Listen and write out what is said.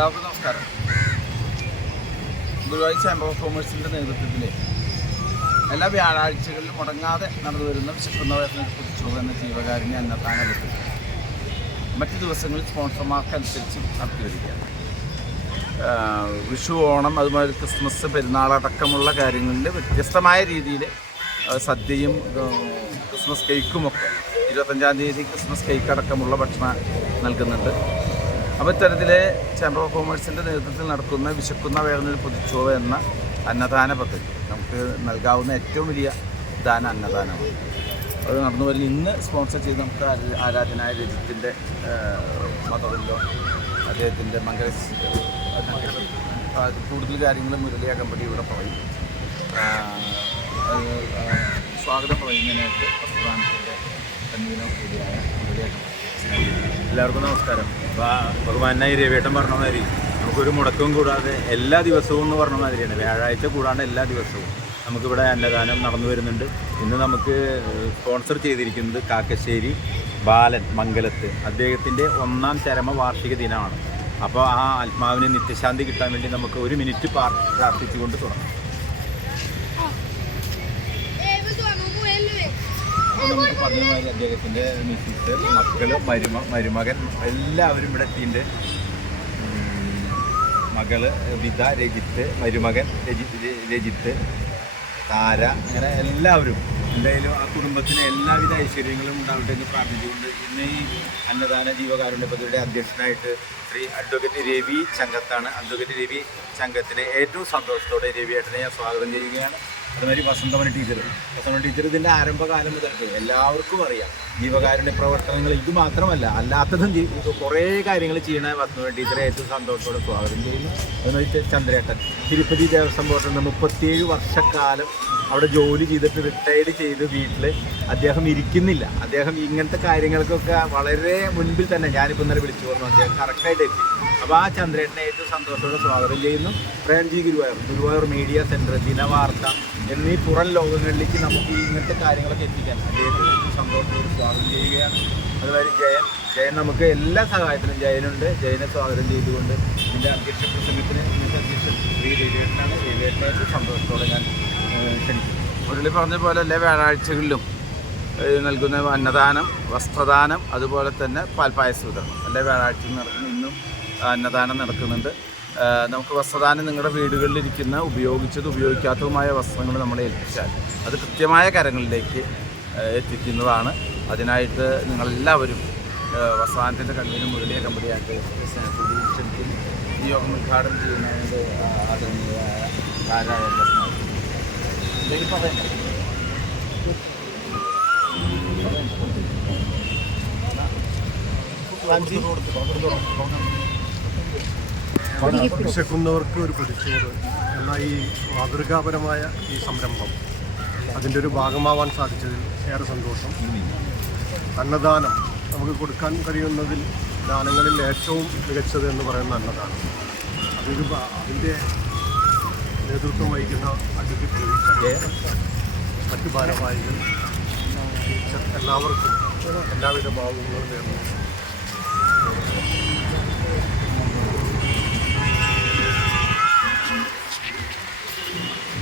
എല്ലാവർക്കും നമസ്കാരം. Guruvayur chamber of കോമേഴ്സിന്റെ നേതൃത്വത്തിൽ എല്ലാ വ്യാഴാഴ്ചകളിലും മുടങ്ങാതെ നടന്നു വരുന്ന വിശക്കുന്നവരുടെ കുറിച്ചോ എന്ന ജീവകാരുണ്യ അന്നദാന മറ്റ് ദിവസങ്ങളിൽ സ്പോൺസർമാർക്കനുസരിച്ച് നടത്തി വരികയാണ് വിഷു ഓണം അതുപോലെ ക്രിസ്മസ് പെരുന്നാളടക്കമുള്ള കാര്യങ്ങളിൽ വ്യത്യസ്തമായ രീതിയിൽ സദ്യയും ക്രിസ്മസ് കേക്കുമൊക്കെ. ഇരുപത്തഞ്ചാം തീയതി ക്രിസ്മസ് കേക്ക് അടക്കമുള്ള ഭക്ഷണം നൽകുന്നുണ്ട്. അപ്പോൾ ഇത്തരത്തിൽ ചേംബർ ഓഫ് കോമേഴ്സിന്റെ നേതൃത്വത്തിൽ നടക്കുന്ന വിശക്കുന്ന വേദനയിൽ പൊതിച്ചോറ് എന്ന അന്നദാന പദ്ധതി. നമുക്ക് നൽകാവുന്ന ഏറ്റവും വലിയ ദാന അന്നദാനമാണ്. അത് നടന്നു വരുന്ന ഇന്ന് സ്പോൺസർ ചെയ്ത് നമുക്ക് ആര- ആരാധനായ രജിത്തിന്റെ മതറിലോ അദ്ദേഹത്തിന്റെ മംഗള കൂടുതൽ കാര്യങ്ങൾ മുരളിയ കമ്പനി ഇവിടെ പറയും സ്വാഗതം പറയുന്നതിനായിട്ട് പ്രധാനത്തിന്റെ കൺവീനർ കൂടിയായ മുരളിയ എല്ലാവർക്കും നമസ്കാരം. ഭഗവാൻ ബഹുമാനായി രവിയേട്ടൻ പറഞ്ഞ മാതിരി നമുക്കൊരു മുടക്കവും കൂടാതെ എല്ലാ ദിവസവും എന്ന് പറഞ്ഞ മാതിരിയാണ്. വ്യാഴാഴ്ച കൂടാണ്ട് എല്ലാ ദിവസവും നമുക്കിവിടെ അന്നദാനം നടന്നു വരുന്നുണ്ട്. ഇന്ന് നമുക്ക് സ്പോൺസർ ചെയ്തിരിക്കുന്നത് കാക്കശ്ശേരി ബാലൻ മംഗലത്ത്. അദ്ദേഹത്തിന്റെ ഒന്നാം ചരമ വാർഷിക ദിനമാണ്. അപ്പോൾ ആ ആത്മാവിന് നിത്യശാന്തി കിട്ടാൻ വേണ്ടി നമുക്ക് ഒരു മിനിറ്റ് പാർ പ്രാർത്ഥിച്ചുകൊണ്ട് തുടങ്ങാം അപ്പോൾ നമുക്ക് പറഞ്ഞ മാതിരി അദ്ദേഹത്തിന്റെ മിസ്സിസ് മക്കൾ മരുമ മരുമകൻ എല്ലാവരും ഇവിടെ എത്തിയിട്ടുണ്ട്. മകൾ വിത രജിത്ത് മരുമകൻ രജിത്ത് രജിത്ത് താര അങ്ങനെ എല്ലാവരും. എന്തായാലും ആ കുടുംബത്തിന് എല്ലാവിധ ഐശ്വര്യങ്ങളും ഉണ്ടാവട്ടെ എന്ന് പ്രാർത്ഥിച്ചുകൊണ്ട് ഇന്ന് ഈ അന്നദാന ജീവകാരുണ്യ പദ്ധതിയുടെ അധ്യക്ഷനായിട്ട് ശ്രീ അഡ്വക്കേറ്റ് രവി ചങ്കത്താണ്. അഡ്വക്കേറ്റ് രവി ചങ്കത്തിനെ ഏറ്റവും സന്തോഷത്തോടെ രവിയേട്ടനെ ഞാൻ സ്വാഗതം ചെയ്യുകയാണ്. അതുമാതിരി വസന്തമണി ടീച്ചർ വസന്തമണി ടീച്ചർ ഇതിന്റെ ആരംഭകാലം മുതൽ എല്ലാവർക്കും അറിയാം. ജീവകാരുണ്യ പ്രവർത്തനങ്ങൾ ഇത് മാത്രമല്ല അല്ലാത്തതും കുറേ കാര്യങ്ങൾ ചെയ്യണ വസന്തമണി ടീച്ചറെ ഏറ്റവും സന്തോഷത്തോടെ സ്വാഗതം ചെയ്യുന്നു. അതുമാതിരി ചന്ദ്രേട്ടൻ. തിരുപ്പതി ദേവസ്വം നിന്ന് മുപ്പത്തിയേഴ് വർഷക്കാലം അവിടെ ജോലി ചെയ്തിട്ട് റിട്ടയർഡ് ചെയ്ത് വീട്ടിൽ അദ്ദേഹം ഇരിക്കുന്നില്ല. അദ്ദേഹം ഇങ്ങനത്തെ കാര്യങ്ങൾക്കൊക്കെ വളരെ മുൻപിൽ തന്നെ ഞാനിപ്പോൾ ഇന്നലെ വിളിച്ചു പറഞ്ഞു അദ്ദേഹം കറക്റ്റായിട്ട് എത്തി. അപ്പോൾ ആ ചന്ദ്രേട്ടനെ ഏറ്റവും സന്തോഷത്തോടെ സ്വാഗതം ചെയ്യുന്നു. പ്രേംജി ഗുരുവായൂർ ഗുരുവായൂർ മീഡിയ സെന്റർ ദിനവാർത്ത. എന്നീ പുറം ലോകങ്ങളിലേക്ക് നമുക്ക് ഇങ്ങനത്തെ കാര്യങ്ങളൊക്കെ എത്തിക്കാൻ. അദ്ദേഹത്തെ സന്തോഷത്തോട് സ്വാഗതം ചെയ്യുകയാണ്. അതുവരെ ജയൻ ജയൻ നമുക്ക് എല്ലാ സഹായത്തിനും ജയനുണ്ട്. ജയനെ സ്വാഗതം ചെയ്തുകൊണ്ട് എന്റെ അധ്യക്ഷ പ്രസംഗത്തിന് ഇന്നത്തെ അധ്യക്ഷൻ ശ്രീ രവിയേട്ടനാണ്. രവിയേട്ടനായിട്ട് സന്തോഷത്തോടെ ഞാൻ ക്ഷണിക്കും മുരളി പറഞ്ഞ പോലെ എല്ലാ വ്യാഴാഴ്ചകളിലും നൽകുന്ന അന്നദാനം വസ്ത്രദാനം അതുപോലെ തന്നെ പാൽപ്പായസ വിതരണം. എല്ലാ വ്യാഴാഴ്ചയും നടക്കുന്നു ഇന്നും അന്നദാനം നടക്കുന്നുണ്ട്. നമുക്ക് വസ്ത്രദാനം നിങ്ങളുടെ വീടുകളിലിരിക്കുന്ന ഉപയോഗിച്ചത് ഉപയോഗിക്കാത്തതുമായ വസ്ത്രങ്ങൾ നമ്മളെ ഏൽപ്പിച്ചാൽ അത് കൃത്യമായ കരങ്ങളിലേക്ക് എത്തിക്കുന്നതാണ്. അതിനായിട്ട് നിങ്ങളെല്ലാവരും വസ്ത്രദാനത്തിന്റെ കൺവീനർ മുരളിയ കമ്പനിയായിട്ട് ഈ യോഗം ഉദ്ഘാടനം ചെയ്യുന്നതിന്റെ ആദരണീയ ധാരാളം പറയണ്ടേ? വിശക്കുന്നവർക്ക് ഒരു പൊതിച്ചോറ് എന്ന ഈ മാതൃകാപരമായ ഈ സംരംഭം അതിന്റെ ഒരു ഭാഗമാവാൻ സാധിച്ചതിൽ ഏറെ സന്തോഷം. അന്നദാനം നമുക്ക് കൊടുക്കാൻ കഴിയുന്നതിൽ ദാനങ്ങളിൽ ഏറ്റവും മികച്ചത് എന്ന് പറയുന്ന അന്നദാനം. അതൊരു അതിന്റെ നേതൃത്വം വഹിക്കുന്ന അഡ്വക്കേറ്റ് മറ്റു ഭാരവാഹികൾ എല്ലാവർക്കും എല്ലാവിധ ഭാവങ്ങളും നേർന്നു.